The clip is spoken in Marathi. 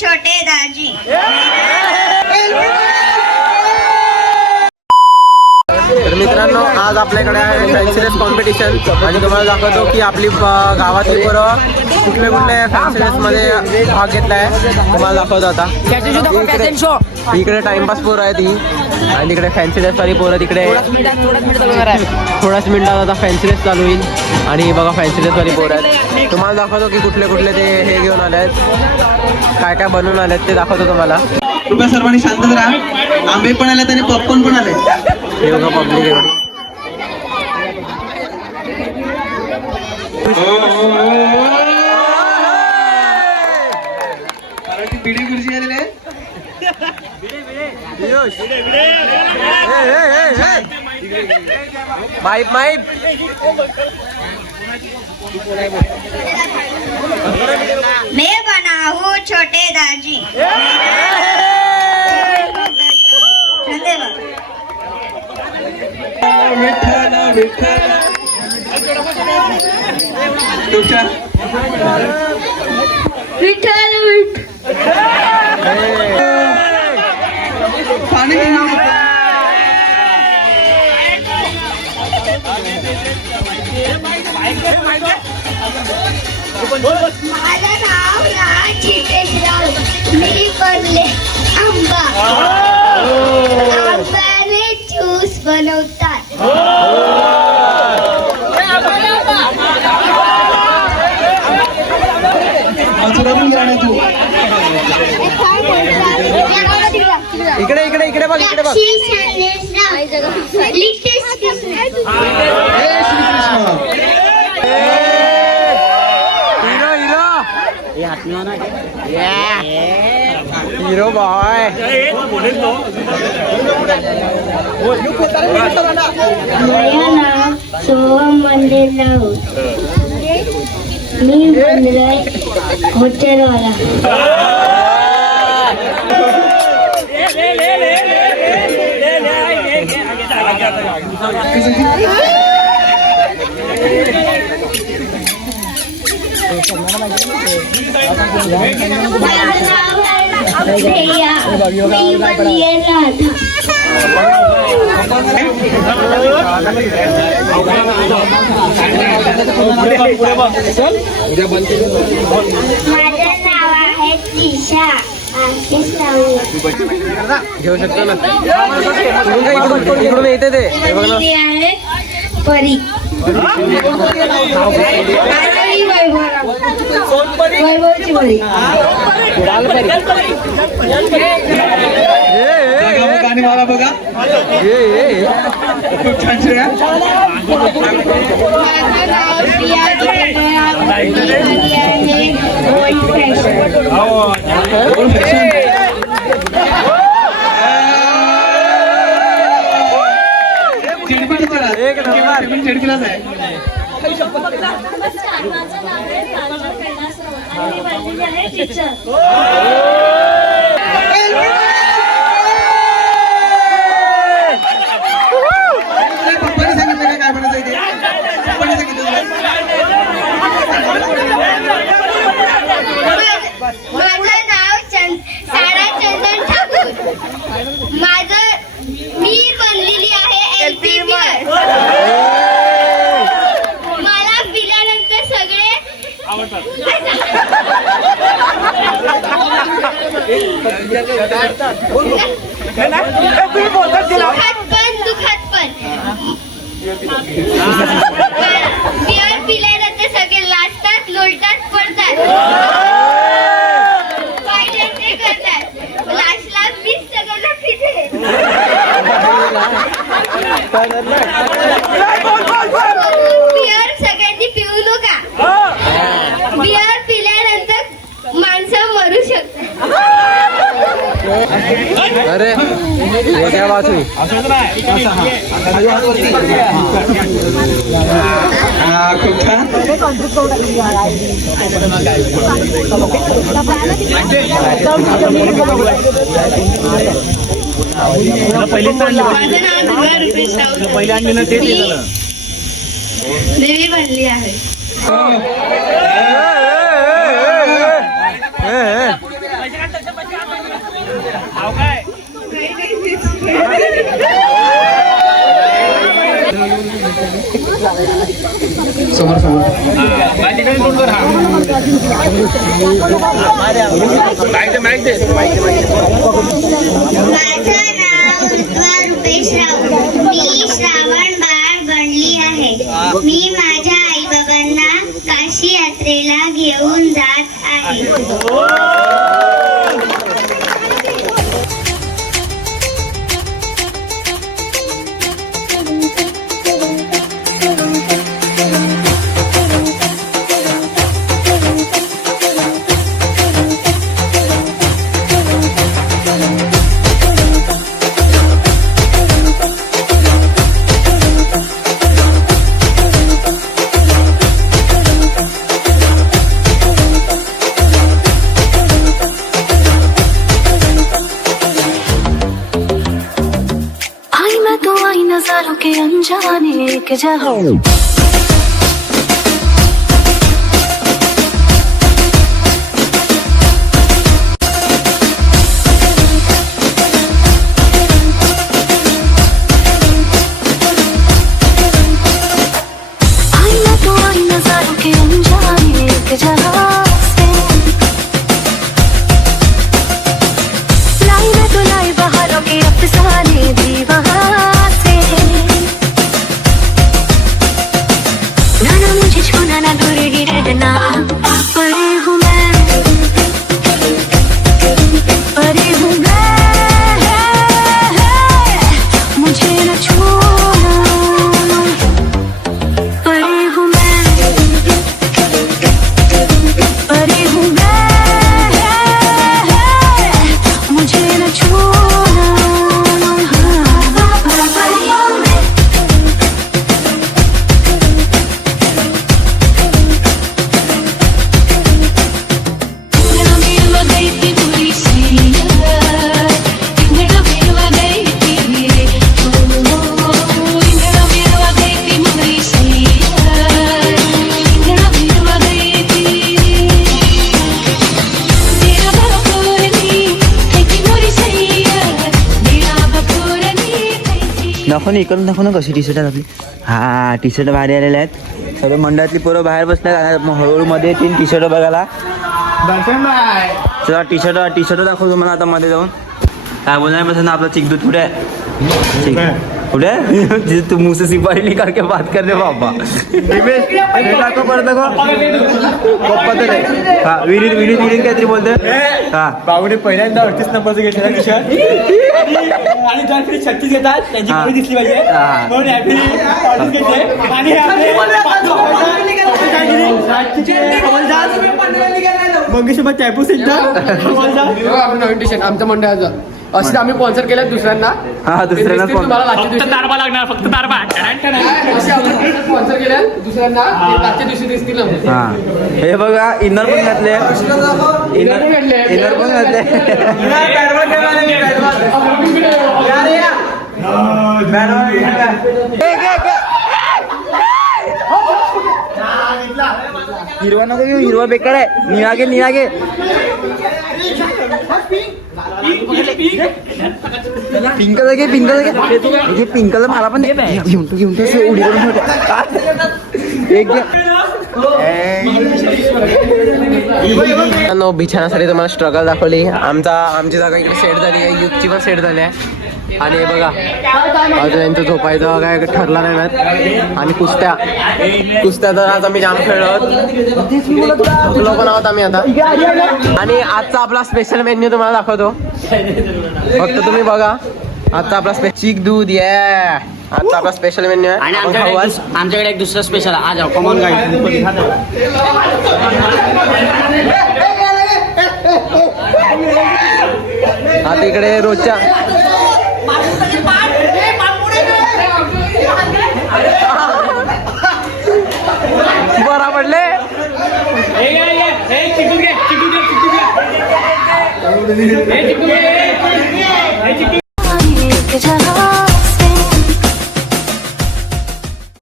छोटे दाजी. तर मित्रांनो, आज आपल्याकडे आहे फॅन्सी ड्रेस कॉम्पिटिशन आणि तुम्हाला दाखवतो की आपली गावातली पोरं कुठल्या कुठल्या फॅन्सी ड्रेसमध्ये भाग घेतला आहे. तुम्हाला दाखवतो आता. इकडे टाइमपास पोरं आहे ती आणि तिकडे फॅन्सी ड्रेसवाली पोरं तिकडे. थोड्याच मिनिटात आता फॅन्सी ड्रेस चालू होईल आणि बघा फॅन्सी ड्रेसवाली पोरं आहेत. तुम्हाला दाखवतो की कुठले कुठले ते हे घेऊन आले आहेत, काय काय बनवून आले आहेत ते दाखवतो तुम्हाला. कृपया सर्वांनी शांतच राहा. आंबे पण आले आणि पॉपकॉर्न पण आले. हे बघा पब्लिक एवढी. बिडी गुरुजी आलेले आहेत. माईप माईप मैं बनाऊ छोटे दाजी. विठ्ठल विठ्ठल. तुमच्या विठ्ठल पाणी माझं नाव चितेशराव. मी बनले आंबा. आंब्याने ज्यूस बनवतात. इकडे इकडे इकडे बघ इकडे बघ. Hero boy. माझं नाव सोहम मंदिर राऊत. मी बनलोय हॉटेलवाला. माझं नाव आहे त्रिशा. घेऊ शकतो ना. इकडून येते ते बघ ना. आहे परी. वैभवची परी. गाणी मला बघा. खूप छान श्रेया. चिडकीलाच आहे. पप्पाने सांगितलं काय बनायचं ते. पप्पाने सांगितलं. माझं नाव सारा चंदन ठाकूर. मी बनलेली आहे एलपी. मला पिल्यानंतर सगळे दुखत पण बिअर पिल्यानंतर सगळे लाजतात, लोळतात, पडतात, पायदळी करतात. लास्टला मीच सगळ्यांना पिते. बिअर सगळ्यांनी पिऊ नका. बिअर पिल्यानंतर माणसं मरू शकतात. अरे हे काय बात हुई. खूप छान. देवी बनली आहे. समोर समोर माझं नाव ऋत्वा रुपेश राऊत. मी श्रावण बाळ बनली आहे. मी माझ्या आई बाबांना काशी यात्रेला घेऊन जात आहे. नजारों के अनजाने एक जहां नजारों के अनजाने एक जहां से लाई मैं तो लाई बहारों के अफसाने भी वहां से ना मुझे छूना ना दूर ही रहना परे हूँ मैं परे हूँ मैं मुझे न छूना परे हूँ मैं परे हूँ मैं मुझे न छूना दाखव ना इकडून दाखव ना कशी टी शर्ट आहेत आपली. हा टी शर्ट भारी आलेले आहेत. सगळे मंडळातली पोरं बाहेर बसल्यात. हळूहळू मध्ये 3 टी शर्ट बघायला. चला टी शर्ट दाखव तुम्हाला आता मध्ये जाऊन. काय बोलणार बस ना आपला चिकदूत कुठे आहे? कुठे आहे? तू मुझसे सिपाही नहीं करके बात कर रहे बाबा. दाखव परत दाखव. पप्पा तर आहे. हा विनीत काहीतरी बोलते. हा बाबूने पहिल्यांदा 38 नंबरचं घेतलेला टी शर्ट आणि जर 36 घेतात त्यांची हा. पोळी दिसली पाहिजे हा. म्हणून ॲपी 38 घेतले आणि हे आपले मंगेशोबत टॅपू सेंटर आपण नवीन टी शर्ट आमच्या मंडळाचं असं आम्ही स्पॉन्सर केलं दुसऱ्यांना. हा दुसऱ्यांना फोन. तुम्हाला लागच्या दिवशी तारबा लागणार फक्त तारबा असे आपण स्पॉन्सर केलं दुसऱ्यांना ते लागच्या दिवशी दिसतील ना. हा हे बघा इनर पण घातले. इनर पण घातले. हिरवा नको घेऊ. हिरवा बेकार आहे. निळा घे. पिंक घे. पिंक कलर मला पण घेऊन उडी करून एक नो बिछाण्यासाठी तुम्हाला स्ट्रगल दाखवली. आमची जागा इकडे सेट झाली आहे. युगची पण सेट झाली आहे. आणि बघा अजून यांचं झोपायचं काय ठरला नाही. आणि कुस्त्या तर आज आम्ही जाम खेळलो. थकलो पण आहोत आम्ही आता. आणि आजचा आपला स्पेशल मेन्यू तुम्हाला दाखवतो. फक्त तुम्ही बघा. आजचा आपला चीक दूध आजचा आपला स्पेशल मेन्यू आहे. आणि आमच्याकडे एक दुसरं स्पेशल आज कॉमन गाईड. आता इकडे रोजच्या बरा पडले.